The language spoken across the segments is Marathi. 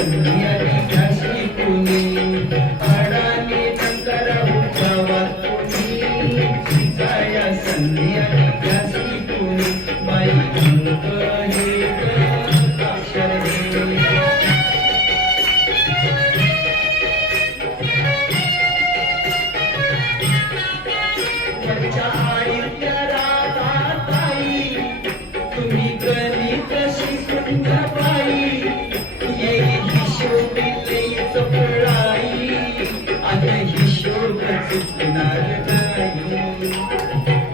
संधी आली घ्या शिकूनी अडाणी नंतर गावात कोणी शिकाया संधी आली घ्या शिकूनी बाई अंक हे अक्षर हे वरच्या आईच्या राधाताई तुम्ही गणित शिकून घ्या बाई येईल हिशोबीत चपळाई आता हिशोब चुकणार नाही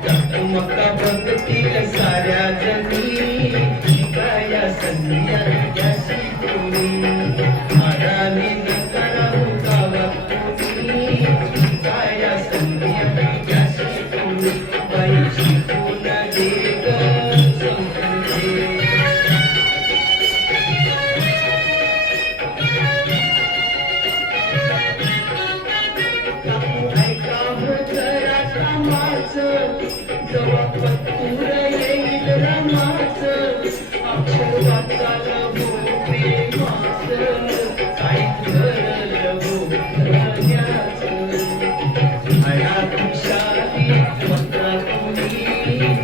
टकमका बघतील साऱ्या जणी शिकाया संधी आली घ्या शिकूनी अडाणी नका गावात कोणी शिकाया संधी आली घ्या शिकूनी बाई शिकून घे ग समजून घे ऐका हो जरा कामाचं जवा पत्तूर येईल रमाचं अक्षर वाचायला हो प्रेमाचं काय ठरलं हो रण्याचं हयात खुशाली पत्रा कोणी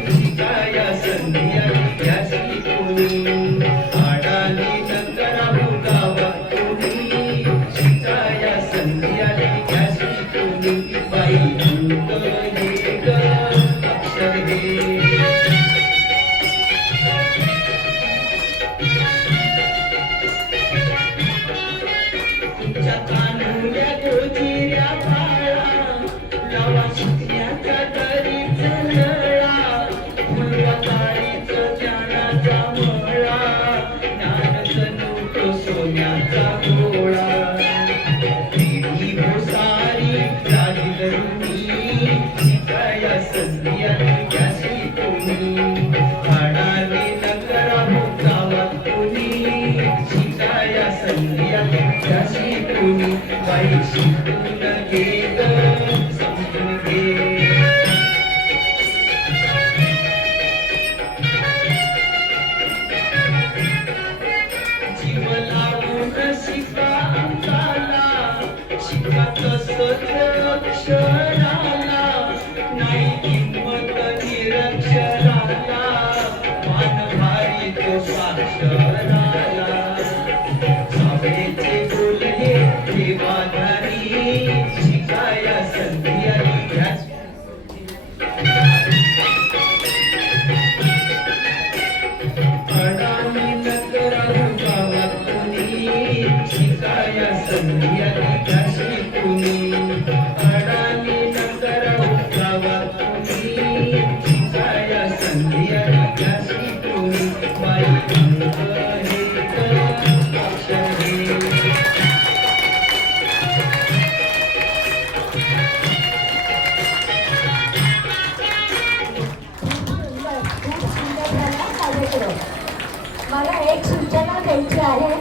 शिकाया संधी आली घ्या शिकूनी अडाणी नका गावात कोणी शिकाया संधी आली घ्या शिकूनी बाई अंक हे ग अक्षर हे तुमच्या कानुल्या गोजिऱ्या बाळा लावा शिकण्याचा दरीचा नळा फुलवा काळीचं ज्ञानाचा मळा ज्ञान जणू सोन्याचा गोळा पिढी भोसारी राजगरुणी शिकाया संधी आली घ्या शिकूनी अडाणी नका गावात कोणी शिकाया संधी आली घ्या शिकूनी बाई शिकून घे ग समजून घे जीव लावून शिका अंगाला शिका तसंच अक्षराला नाही किंमत निरक्षराला मान भारी तो साक्षराला सावेचे बोलणे हे वाधारी शिकाया संधी आली घ्या अडाणी नका गावात कोणी शिकाया संधी आली घ्या शिकूनी अडाणी नका गावात कोणी शिकाया संधी आली घ्या शिकूनी बाई अंक हे ग अक्षर हे खूप सुंदर झाला कार्यक्रम. मला एक सूचना द्यायची आहे